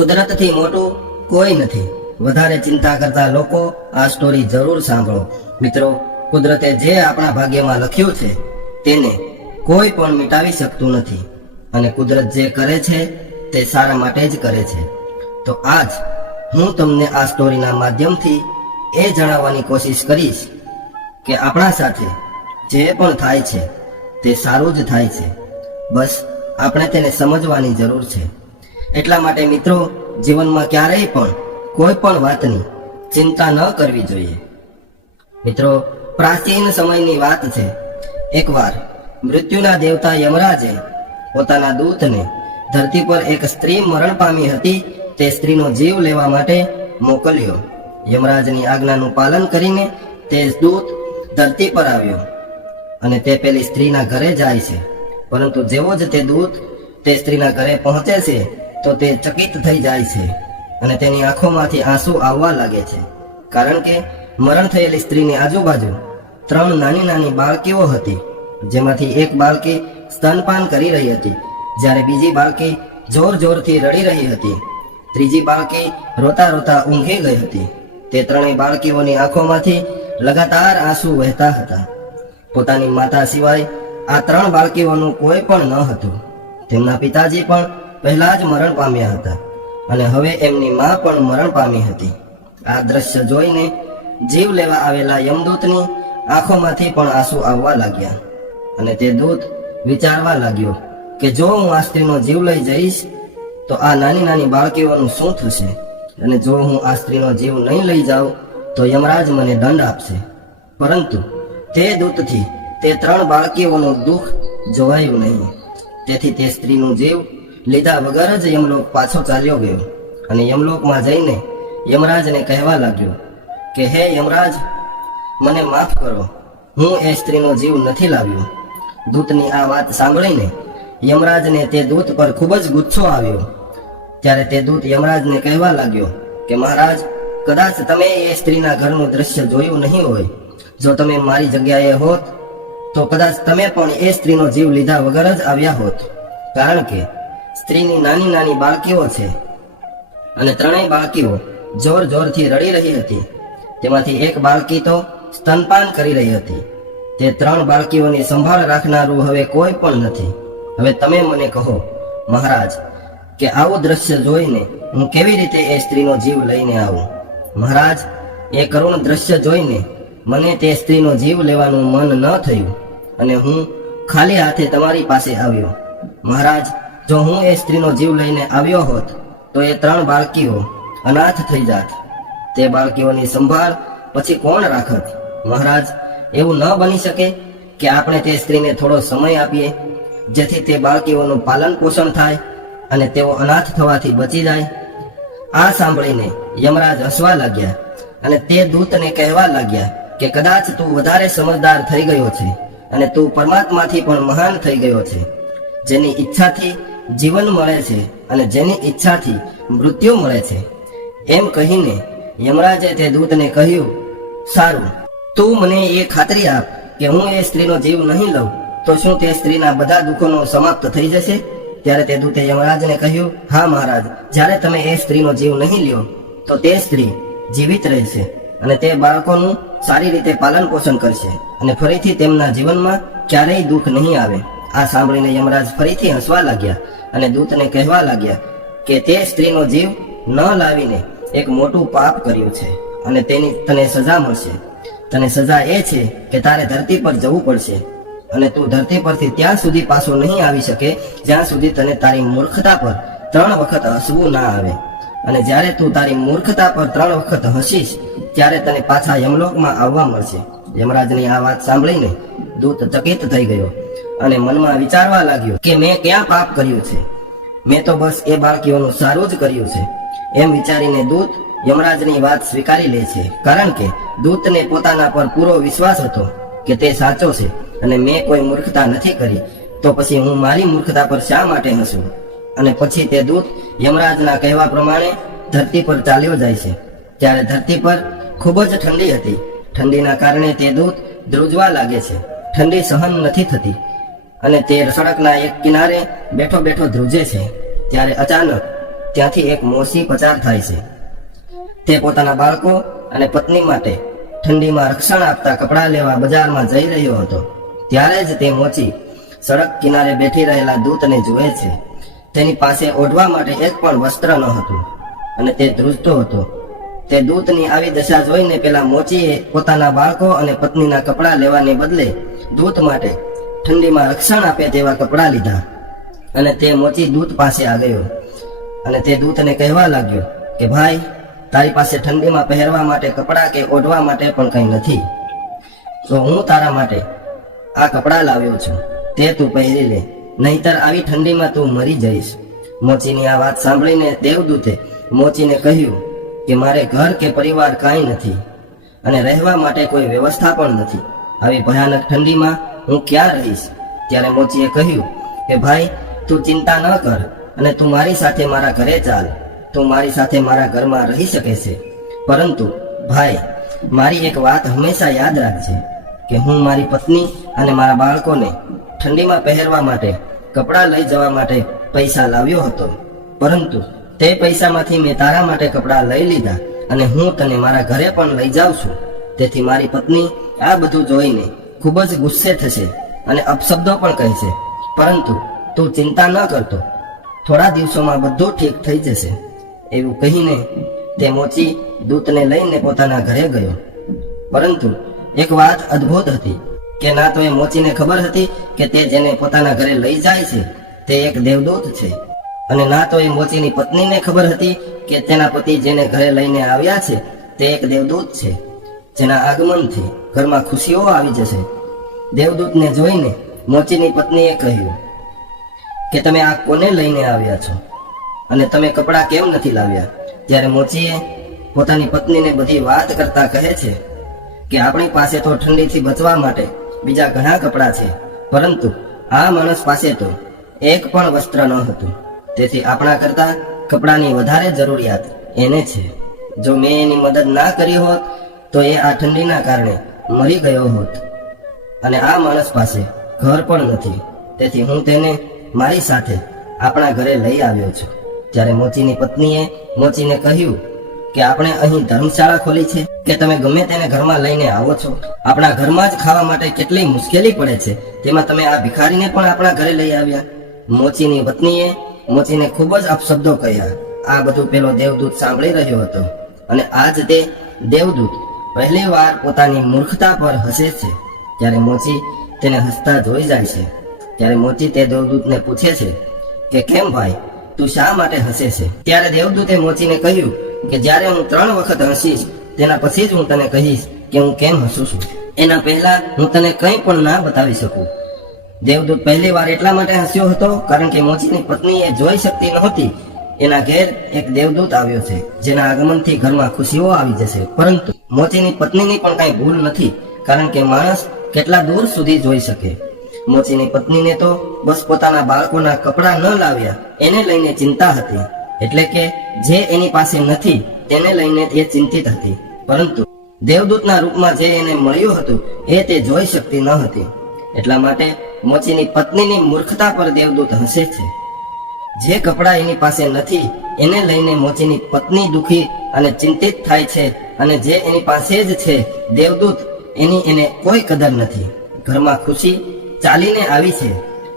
કુદરતથી મોટું કોઈ નથી. વધારે ચિંતા કરતા લોકો આ સ્ટોરી જરૂર સાંભળો. મિત્રો, કુદરતે જે આપણા ભાગ્યમાં લખ્યું છે તેને કોઈ પણ મિટાવી શકતું નથી, અને કુદરત જે કરે છે તે સારા માટે જ કરે છે. તો આજ હું તમને આ સ્ટોરીના માધ્યમથી એ જણાવવાની કોશિશ કરીશ કે આપણા સાથે જે પણ થાય છે તે સારું જ થાય છે. બસ આપણે તેને સમજવાની જરૂર છે. એટલા માટે મિત્રો, જીવનમાં ક્યારેય પણ કોઈ પણ વાતની ચિંતા ન કરવી જોઈએ. મિત્રો, પ્રાચીન સમયની વાત છે. એકવાર મૃત્યુના દેવતા યમરાજે પોતાના દૂતને ધરતી પર એક સ્ત્રી મરણ પામી હતી તે સ્ત્રીનો જીવ લેવા માટે મોકલ્યો. યમરાજની આજ્ઞાનું પાલન કરીને તે દૂત ધરતી પર આવ્યો અને તે પેલી સ્ત્રીના ઘરે જાય છે. પરંતુ જેવો જ તે દૂત તે સ્ત્રીના ઘરે પહોંચે છે તો તે ચકિત થઈ જાય છે અને તેની આંખોમાંથી આંસુ આવવા લાગે છે. કારણ કે મરણ થયેલી સ્ત્રીની આજુબાજુ 3 નાની નાની બાળકીઓ હતી, જેમાંથી એક બાળકી સ્તનપાન કરી રહી હતી, જ્યારે બીજી બાળકી જોર જોરથી રડી રહી હતી. ત્રીજી બાળકી રોતા રોતા ઊંઘી ગઈ હતી. તે ત્રણેય બાળકીઓની આંખોમાંથી લગાતાર આંસુ વહેતા હતા. પોતાની માતા સિવાય આ 3 બાળકીઓનું કોઈ પણ ન હતું. તેમના પિતાજી પણ પહેલા જ મરણ પામ્યા હતા અને હવે એમની માં પણ મરણ પામી હતી. આ દ્રશ્ય જોઈને જીવ લેવા આવેલા યમદૂતની આંખોમાંથી પણ આંસુ આવવા લાગ્યા અને તે દૂત વિચારવા લાગ્યો કે જો હું આ સ્ત્રીનો જીવ લઈ જઈશ તો આ નાની નાની બાળકીઓનું શું થશે, અને જો હું આ સ્ત્રીનો જીવ નહીં લઈ જાઉં તો યમરાજ મને દંડ આપશે. પરંતુ તે દૂતથી તે 3 બાળકીઓનું દુઃખ જોવાયું નહીં. તેથી તે સ્ત્રીનું જીવ લીધા વગર જ યમલોક પાછો ચાલ્યો ગયો અને યમલોકમાં જઈને યમરાજને કહેવા લાગ્યો કે હે યમરાજ, મને માફ કરો, હું એ સ્ત્રીનો જીવ નથી લાવ્યો. દૂતની આ વાત સાંભળીને યમરાજને તે દૂત પર ખૂબ જ ગુસ્સો આવ્યો. ત્યારે તે દૂત યમરાજને કહેવા લાગ્યો કે મહારાજ, કદાચ તમે એ સ્ત્રીના ઘરનું દ્રશ્ય જોયું નહીં હોય. જો તમે મારી જગ્યાએ હોત તો કદાચ તમે પણ એ સ્ત્રીનો જીવ લીધા વગર જ આવ્યા હોત. કારણ કે સ્ત્રીની નાની નાની બાળકીઓ છે અને 3 બાળકીઓ જોર જોરથી રડી રહી હતી. તેમાંથી એક બાળકી તો સ્તનપાન કરી રહી હતી. તે 3 બાળકીઓની સંભાળ રાખનારું હવે કોઈ પણ નથી. હવે તમે મને કહો મહારાજ કે આવું દ્રશ્ય જોઈને હું કેવી રીતે એ સ્ત્રીનો જીવ લઈને આવું? મહારાજ, એ કરુણ દ્રશ્ય જોઈને મને તે સ્ત્રીનો જીવ લેવાનું મન ન થયું અને હું ખાલી હાથે તમારી પાસે આવ્યો. મહારાજ, જો હું એ સ્ત્રીનો જીવ લઈને આવ્યો હોત તો એ 3 બાળકીઓ અનાથ થઈ જાત. તે બાળકીઓની સંભાળ પછી કોણ રાખત? મહારાજ, એવું ન બની શકે કે આપણે તે સ્ત્રીને થોડો સમય આપીએ જેથી તે બાળકીઓનું પાલન પોષણ થાય અને તેઓ અનાથ થવાથી બચી જાય? આ સાંભળીને યમરાજ હસવા લાગ્યા અને તે દૂતને કહેવા લાગ્યા કે કદાચ તું વધારે સમજદાર થઈ ગયો છે અને તું પરમાત્માથી પણ મહાન થઈ ગયો છે. જેની ઈચ્છાથી જીવન મળે છે અને જેની ઈચ્છાથી મૃત્યુ મળે છે. એમ કહીને યમરાજે તે દૂતને કહ્યું, સારું, તું મને એ ખાતરી આપ કે હું એ સ્ત્રીનો જીવ નહીં લઉં તો શું તે સ્ત્રીના બધા દુઃખોનો સમાપ્ત થઈ જશે? ત્યારે તે દૂતે યમરાજને કહ્યું, હા મહારાજ, જ્યારે તમે એ સ્ત્રીનો જીવ નહીં લ્યો તો તે સ્ત્રી જીવિત રહેશે અને તે બાળકોનું સારી રીતે પાલન પોષણ કરશે અને ફરીથી તેમના જીવનમાં ક્યારેય દુઃખ નહીં આવે. આ સાંભળીને યમરાજ ફરીથી હસવા લાગ્યા અને દૂતને કહેવા લાગ્યા કે તે સ્ત્રીનો જીવ ન લાવીને એક મોટું પાપ કર્યું છે અને તેની તને સજા મળશે. તને સજા એ છે કે તારે ધરતી પર જવું પડશે અને તું ધરતી પરથી ત્યાં સુધી પાછો નહીં આવી શકે જ્યાં સુધી તને તારી મૂર્ખતા પર 3 વખત હસવું ના આવે. અને જ્યારે તું તારી મૂર્ખતા પર 3 વખત હસીશ ત્યારે તને પાછા યમલોકમાં આવવા મળશે. યમરાજની આ વાત સાંભળીને દૂત ચકિત થઈ ગયો અને મનમાં વિચારવા લાગ્યો કે મેં ક્યાં પાપ કર્યું છે? મેં તો બસ એ બાળકીઓનું સારું જ કર્યું છે. એમ વિચારીને દૂત યમરાજની વાત સ્વીકારી લે છે, કારણ કે દૂતને પોતાના પર પૂરો વિશ્વાસ હતો કે તે સાચો છે અને મેં કોઈ મૂર્ખતા નથી કરી, તો પછી હું મારી મૂર્ખતા પર શા માટે હસું? અને પછી તે દૂત યમરાજના કહેવા પ્રમાણે ધરતી પર ચાલ્યો જાય છે. ત્યારે ધરતી પર ખૂબ જ ઠંડી હતી. ઠંડીના કારણે તે દૂત ધ્રુજવા લાગે છે. ઠંડી સહન નથી થતી અને તે સડકના એક કિનારે બેઠો બેઠો ધ્રુજે છે. ત્યારે અચાનક ત્યાંથી એક મોચી પસાર થાય છે. તે પોતાના બાળકો અને પત્ની માટે ઠંડીમાં રક્ષણ આપતા કપડાં લેવા બજારમાં જઈ રહ્યો હતો. ત્યારે જ તે મોચી સડક કિનારે બેઠી રહેલા દૂતને જુએ છે. તેની પાસે ઓઢવા માટે એક પણ વસ્ત્ર ન હતું અને તે ધ્રુજતો હતો. તે દૂતની આવી દશા જોઈને પેલા મોચીએ પોતાના બાળકો અને પત્નીના કપડાં લેવાને બદલે દૂત માટે ઠંડીમાં રક્ષણ આપે તેવા કપડાં લીધા અને તે મોચી દૂત પાસે આ ગયો અને તે દૂતને કહેવા લાગ્યો કે ભાઈ, તારી પાસે ઠંડીમાં પહેરવા માટે કપડાં કે ઓઢવા માટે પણ કંઈ નથી, તો હું તારા માટે આ કપડાં લાવ્યો છું, તે તું પહેરી લે, નહીતર આવી ઠંડીમાં તું મરી જઈશ. મોચીની આ વાત સાંભળીને દેવદૂતે મોચીને કહ્યું કે મારે ઘર કે પરિવાર કાંઈ નથી અને રહેવા માટે કોઈ વ્યવસ્થા પણ નથી. આવી ભયાનક ઠંડીમાં હું ક્યાં રહીશ? ત્યારે મોચીએ કહ્યું કે ભાઈ, તું ચિંતા ન કર અને તું મારી સાથે મારા ઘરે ચાલ. તું મારી સાથે મારા ઘરમાં રહી શકે છે, પરંતુ ભાઈ, મારી એક વાત હંમેશા યાદ રાખજે કે હું મારી પત્ની અને મારા બાળકોને ઠંડીમાં પહેરવા માટે કપડાં લઈ જવા માટે પૈસા લાવ્યો હતો, પરંતુ તે પૈસામાંથી મેં તારા માટે કપડાં લઈ લીધા અને હું તને મારા ઘરે પણ લઈ જાઉં છું. તેથી મારી પત્ની આ બધું જોઈને ખૂબ જ ગુસ્સે થશે અને અપશબ્દો પણ કહેશે, પરંતુ તું ચિંતા ન કરતો, થોડા દિવસોમાં બધું ઠીક થઈ જશે. એવું કહીને તે મોચી દૂતને લઈને પોતાના ઘરે ગયો. પરંતુ એક વાત અદ્ભુત હતી કે ના તો એ મોચીને ખબર હતી કે તે જેને પોતાના ઘરે લઈ જાય છે તે એક દેવદૂત છે, અને ના તો એ મોચીની પત્નીને ખબર હતી કે તેના પતિ જેને ઘરે લઈને આવ્યા છે તે એક દેવદૂત છે, જેના આગમનથી ઘરમાં ખુશીઓ આવી જશે. દેવદૂતને જોઈને મોચીની પત્નીએ કહ્યું કે તમે આ કોને લઈને આવ્યા છો અને તમે કપડાં કેમ નથી લાવ્યા? ત્યારે મોચીએ પોતાની પત્નીને બધી વાત કરતા કહે છે કે આપણી પાસે તો ઠંડીથી બચવા માટે બીજા ઘણા કપડાં છે, પરંતુ આ માણસ પાસે તો એક પણ વસ્ત્ર ન હતું, તેથી આપણા કરતા કપડાની વધારે જરૂરિયાત એને છે. જો મેં એની મદદ ના કરી હોત તો એ આ ઠંડીના કારણે મરી ગયો હોત, અને આ માણસ પાસે ઘર પણ નથી, તેથી હું તેને મારી સાથે આપણા ઘરે લઈ આવ્યો છું. ત્યારે મોચીની પત્નીએ મોચીને કહ્યું કે આપણે અહીં ધર્મશાળા ખોલી છે કે તમે ગમે તેને ઘરમાં લઈને આવો છો? આપણા ઘરમાં જ ખાવા માટે કેટલી મુશ્કેલી પડે છે, તેમાં તમે આ ભિખારીને પણ આપણા ઘરે લઈ આવ્યા. મોચીની પત્નીએ મોચીને ખૂબ જ અપશબ્દો કહ્યા. આ બધું પેલો દેવદૂત સાંભળી રહ્યો હતો, અને આજ તે દેવદૂત પહેલી વાર પોતાની મૂર્ખતા પર હસે છે. ત્યારે મોચી તેને હસતા જોઈ જાય છે. ત્યારે મોચી તે દેવદૂતને પૂછે છે કે કેમ ભાઈ, તું શા માટે હસે છે? ત્યારે દેવદૂતે મોચીને કહ્યું કે જ્યારે હું 3 વખત હસીશ તેના પછી જ હું તને કહીશ કે હું કેમ હસું છું. એના પહેલા હું તને કંઈ પણ ના બતાવી શકું. દેવદૂત પહેલી વાર એટલા માટે હસ્યો હતો કારણ કે મોચીની પત્ની એ જોઈ શકતી નહોતી એના ઘેર એક દેવદૂત આવ્યો છે, જેના આગમનથી ઘરમાં ખુશીઓ આવી જશે. પરંતુ મોચીની પત્નીની પણ કઈ ભૂલ નથી, કારણ કે માણસ કેટલા દૂર સુધી જોઈ શકે. મોચીની પત્નીને તો બસ પોતાના બાળકોના કપડાં ન લાવ્યા એને લઈને ચિંતા હતી, એટલે કે જે એની પાસે નથી તેને લઈને એ ચિંતિત હતી. પરંતુ દેવદૂતના રૂપમાં જે એને મળ્યું હતું એ તે જોઈ શકતી ન હતી. એટલા માટે મોચીની પત્નીની મૂર્ખતા પર દેવદૂત હસે છે. જે કપડાં એની પાસે નથી એને લઈને મોચીની પત્ની દુખી અને ચિંતિત થાય છે, અને જે એની પાસે જ છે દેવદૂત, એની એને કોઈ કદર નથી. ઘરમાં ખુશી ચાલીને આવી છે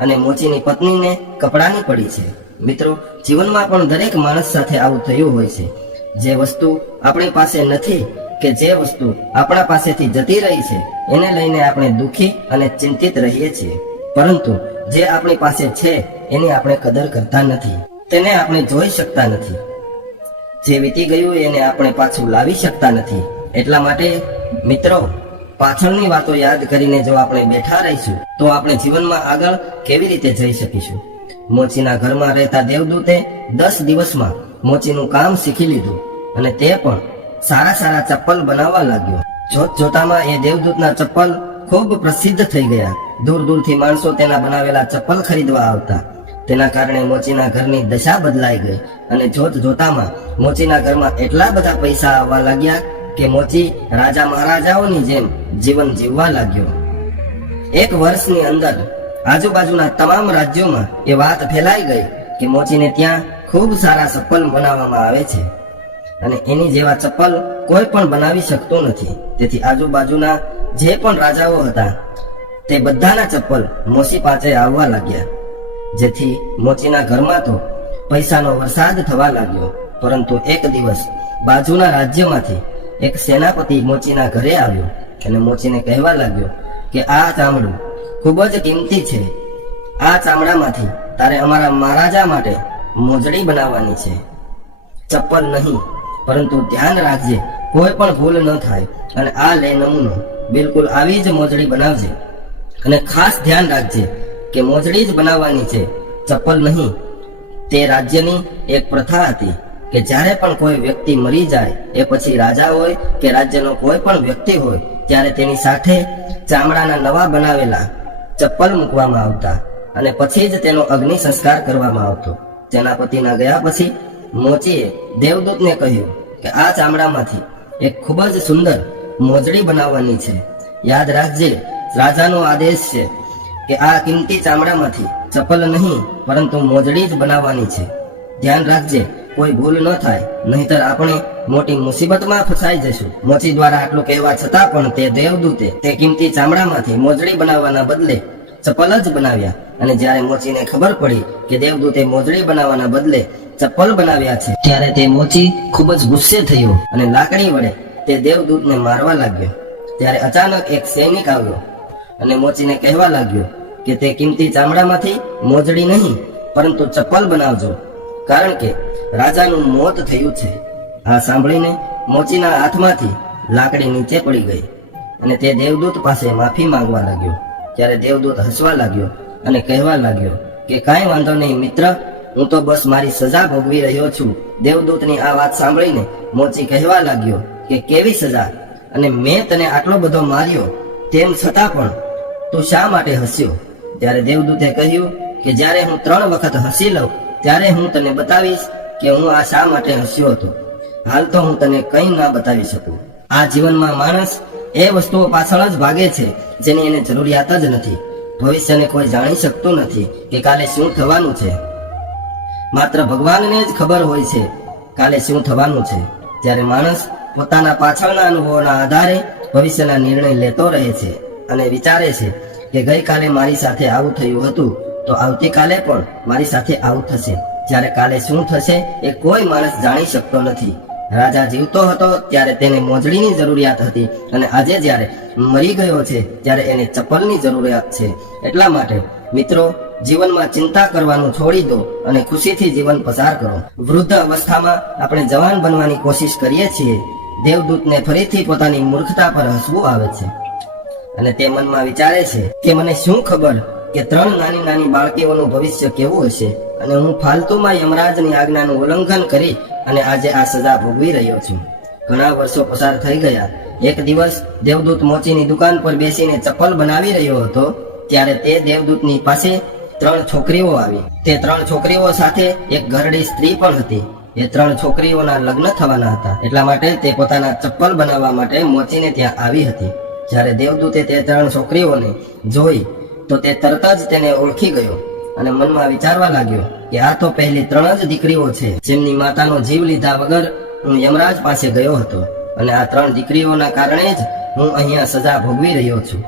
અને મોચીની પત્નીને કપડાની પડી છે. મિત્રો, જીવનમાં પણ દરેક માણસ સાથે આવું થયું હોય છે. જે વસ્તુ આપણી પાસે નથી કે જે વસ્તુ આપણા પાસેથી જતી રહી છે એને લઈને આપણે દુઃખી અને ચિંતિત રહીએ છીએ, પરંતુ જે આપણી પાસે છે એની આપણે કદર કરતા નથી, તેને આપણે જોઈ શકતા નથી. જે વીતી ગયું એને આપણે પાછું લાવી શકતા નથી. એટલા માટે મિત્રો, પાછળની વાતો યાદ કરીને જો આપણે બેઠા રહીશું તો આપણે જીવનમાં આગળ કેવી રીતે જઈ શકીશું? મોચીના ઘરમાં રહેતા દેવદૂતે 10 દિવસમાં મોચીનું કામ શીખી લીધું અને તે પણ સારા ચપ્પલ બનાવવા લાગ્યો. જોત જોતામાં એ દેવદૂતના ચપ્પલ ખૂબ પ્રસિદ્ધ થઈ ગયા. દૂર દૂરથી માણસો તેના બનાવેલા ચપ્પલ ખરીદવા આવતા. તેના કારણે મોચીના ઘરની દશા બદલાઈ ગઈ અને જોત જોતામાં મોચીના ઘરમાં એટલા બધા પૈસા આવવા લાગ્યા કે મોચી રાજા મહારાજાઓની જેમ જીવન જીવવા લાગ્યો. 1 વર્ષની અંદર આજુબાજુના તમામ રાજ્યોમાં એ વાત ફેલાઈ ગઈ કે મોચીને ત્યાં ખૂબ સારા ચપ્પલ બનાવવામાં આવે છે અને એની જેવા ચપ્પલ કોઈ પણ બનાવી શકતું નથી. તેથી આજુબાજુના જે પણ રાજાઓ હતા તે બધાના ચપ્પલ મોચી પાસે આવવા લાગ્યા, જેથી મોચીના ઘરમાં તો પૈસાનો વરસાદ થવા લાગ્યો. પરંતુ એક દિવસ બાજુના રાજ્યમાંથી એક સેનાપતિ મોચીના ઘરે આવ્યો અને મોચીને કહેવા લાગ્યો કે આ ચામડું ખૂબ જ કિંમતી છે. આ ચામડામાંથી તારે અમારા મહારાજા માટે મોજડી બનાવવાની છે, ચપ્પલ નહીં. પરંતુ ધ્યાન રાખજે, કોઈ પણ ભૂલ ન થાય. અને આ લે નમૂનો, બિલકુલ આવી જ મોજડી બનાવજે. અને ખાસ ધ્યાન રાખજે કે મોજડી જ બનાવવાની છે, ચપ્પલ નહીં. તે રાજ્યની એક પ્રથા હતી કે જ્યારે પણ કોઈ વ્યક્તિ મરી જાય, એ પછી રાજા હોય કે રાજ્યનો કોઈ પણ વ્યક્તિ હોય, ત્યારે તેની સાથે ચામડાના નવા બનાવેલા ચપ્પલ મૂકવામાં આવતા અને પછી જ તેનો અગ્નિ સંસ્કાર કરવામાં આવતો. સેનાપતિના ગયા પછી મોચીએ દેવદૂતને કહ્યું કે આ ચામડામાંથી એક ખૂબ જ સુંદર મોજડી બનાવવાની છે. યાદ રાખજે, રાજાનો આદેશ છે કે આ કિંમતી ચામડામાંથી ચપ્પલ નહીં પરંતુ મોજડી જ બનાવવાની છે. ધ્યાન રાખજે, કોઈ ભૂલ ન થાય, નહીતર આપણે મોટી મુસીબતમાં ફસાઈ જશું. મોચી દ્વારા આટલું કહેવા છતાં પણ તે દેવદૂતે તે કિંમતી ચામડામાંથી મોજડી બનાવવાના બદલે ચપ્પલ જ બનાવ્યા. અને જ્યારે મોચીને ખબર પડી કે દેવદૂતે મોજડી બનાવવાના બદલે ચપ્પલ બનાવ્યા છે, ત્યારે તે મોચી ખૂબ જ ગુસ્સે થયો અને લાકડી વડે તે દેવદૂતને મારવા લાગ્યો. ત્યારે અચાનક એક સૈનિક આવ્યો અને મોચીને કહેવા લાગ્યો કે તે કિંમતી ચામડામાંથી મોજડી નહીં પરંતુ ચપ્પલ બનાવજો, કારણ કે રાજાનું મોત થયું છે. આ સાંભળીને મોચીના હાથમાંથી લાકડી નીચે પડી ગઈ અને તે દેવદૂત પાસે માફી માંગવા લાગ્યો. ત્યારે દેવદૂત હસવા લાગ્યો અને કહેવા લાગ્યો કે કાંઈ વાંધો નહીં મિત્ર, હું તો બસ મારી સજા ભોગવી રહ્યો છું. દેવદૂતની આ વાત સાંભળીને મોચી કહેવા લાગ્યો કે કેવી સજા? અને મેં તને આટલો બધો માર્યો, તેમ છતાં પણ તું શા માટે હસ્યો? ત્યારે દેવદૂતે કહ્યું કે જ્યારે હું 3 વખત હસી લઉં ત્યારે હું તને બતાવીશ કે હું આ શા માટે હસ્યો હતો. હાલ તો હું તને કંઈ ના બતાવી શકું. આ જીવનમાં માણસ એ વસ્તુઓ પાછળ જ ભાગે છે જેની એને જરૂરિયાત જ નથી. ભવિષ્યને કોઈ જાણી શકતું નથી કે કાલે શું થવાનું છે. માત્ર ભગવાનને જ ખબર હોય છે કાલે શું થવાનું છે. ત્યારે માણસ પોતાના પાછળના અનુભવોના આધારે ભવિષ્યના નિર્ણય લેતો રહે છે અને વિચારે છે કે ગઈકાલે મારી સાથે આવું થયું હતું તો આવતીકાલે પણ મારી સાથે આવું થશે. જ્યારે કાલે શું થશે એ કોઈ માણસ જાણી શકતો નથી. રાજા જીવતો હતો ત્યારે તેને મોજડીની જરૂરિયાત હતી અને આજે જ્યારે મરી ગયો છે ત્યારે એને ચપ્પલની જરૂરિયાત છે. એટલા માટે મિત્રો, જીવનમાં ચિંતા કરવાનું છોડી દો અને ખુશીથી જીવન પસાર કરો. વૃદ્ધ અવસ્થામાં આપણે જવાન બનવાની કોશિશ કરીએ છીએ. દેવદૂતને ફરીથી પોતાની મૂર્ખતા પર હસવું આવે છે અને તે મનમાં વિચારે છે કે મને શું ખબર કે 3 નાની નાની બાળકીઓનું ભવિષ્ય કેવું હશે અને હું ફાલતુમાં યમરાજની આજ્ઞાનું ઉલ્લંઘન કરી અને આજે આ સજા ભોગવી રહ્યો છું. ઘણા વર્ષો પસાર થઈ ગયા. એક દિવસ દેવદૂત મોચીની દુકાન પર બેસીને ચપ્પલ બનાવી રહ્યો હતો. ત્યારે તે દેવદૂતની પાસે 3 છોકરીઓ આવી. તે 3 છોકરીઓ સાથે એક ઘરડી સ્ત્રી પણ હતી. એ 3 છોકરીઓના લગ્ન થવાના હતા, એટલા માટે તે પોતાના ચપ્પલ બનાવવા માટે મોચીને ત્યાં આવી હતી. જ્યારે દેવદૂતે તે 3 છોકરીઓને જોઈ તો તે તરત જ તેને ઓળખી ગયો અને મનમાં વિચારવા લાગ્યો કે આ તો પહેલી 3 જ દીકરીઓ છે જેમની માતાનો જીવ લીધા વગર હું યમરાજ પાસે ગયો હતો અને આ 3 દીકરીઓના કારણે જ હું અહીંયા સજા ભોગવી રહ્યો છું.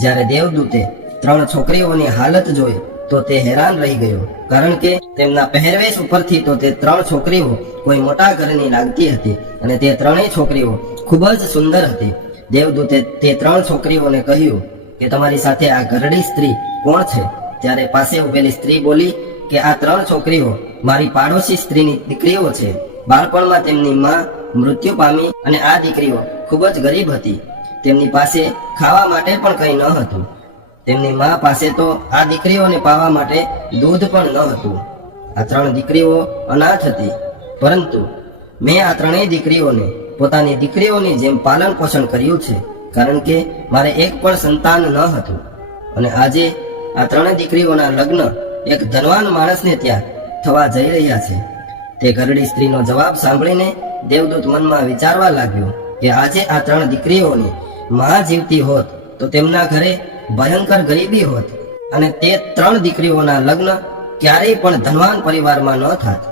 જ્યારે દેવદૂતે 3 છોકરીઓની હાલત જોઈ તો તે હેરાન રહી ગયો, કારણ કે તેમના પહેરવેશ ઉપરથી તો તે 3 છોકરીઓ કોઈ મોટા ઘરની લાગતી હતી અને તે 3 છોકરીઓ ખૂબ જ સુંદર હતી. દેવદૂતે તે 3 છોકરીઓને કહ્યું કે તમારી સાથે આ ઘરડી સ્ત્રી કોણ છે? ત્યારે પાસે ઉભેલી સ્ત્રી બોલી કે આ 3 છોકરીઓ મારી પાડોશી સ્ત્રીની દીકરીઓ છે. બાળપણમાં તેમની માં મૃત્યુ પામી અને આ દીકરીઓ ખૂબ જ ગરીબ હતી. તેમની પાસે ખાવા માટે પણ કંઈ ન હતું. તેમની માં પાસે તો આ દીકરીઓને પાવા માટે દૂધ પણ ન હતું. આ 3 દીકરીઓ અનાથ હતી, પરંતુ મેં આ 3 દીકરીઓને પોતાની દીકરીઓની જેમ પાલન પોષણ કર્યું છે, કારણ કે મારે એક પણ સંતાન ન હતું. અને આજે આ 3 દીકરીઓના લગ્ન એક ધનવાન માણસને ત્યાં થવા જઈ રહ્યા છે. તે ઘરડી સ્ત્રીનો જવાબ સાંભળીને દેવદૂત મનમાં વિચારવા લાગ્યો કે આજે આ 3 દીકરીઓની માં જીવતી હોત તો તેમના ઘરે ભયંકર ગરીબી હોત અને તે 3 દીકરીઓના લગ્ન ક્યારેય પણ ધનવાન પરિવારમાં ન થાત.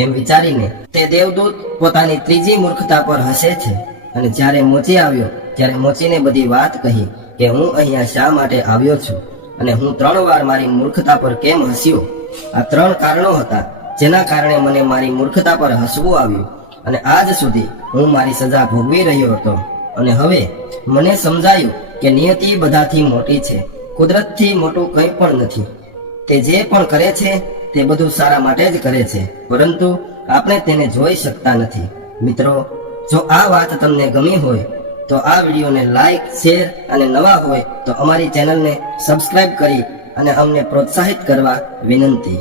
એમ વિચારીને તે દેવદૂત પોતાની ત્રીજી મૂર્ખતા પર હસે છે. અને જ્યારે મોચી આવ્યો ત્યારે મોચીને બધી વાત કહી કે હું અહીંયા શા માટે આવ્યો છું અને હું 3 વાર મારી મૂર્ખતા પર કેમ હસ્યો. આ 3 કારણો હતા જેના કારણે મને મારી મૂર્ખતા પર હસવું આવ્યું અને આજ સુધી હું મારી સજા ભોગવી રહ્યો હતો. અને હવે મને સમજાયું કે નિયતિ બધાથી મોટી છે, કુદરતથી મોટું કંઈ પણ નથી. તે જે પણ કરે છે તે બધું સારા માટે જ કરે છે, પરંતુ આપણે તેને જોઈ શકતા નથી. મિત્રો, જો આ વાત તમને ગમી હોય તો આ વિડીયોને લાઈક, શેર અને નવા હોય તો અમારી ચેનલને સબસ્ક્રાઇબ કરી અને અમને પ્રોત્સાહિત કરવા વિનંતી.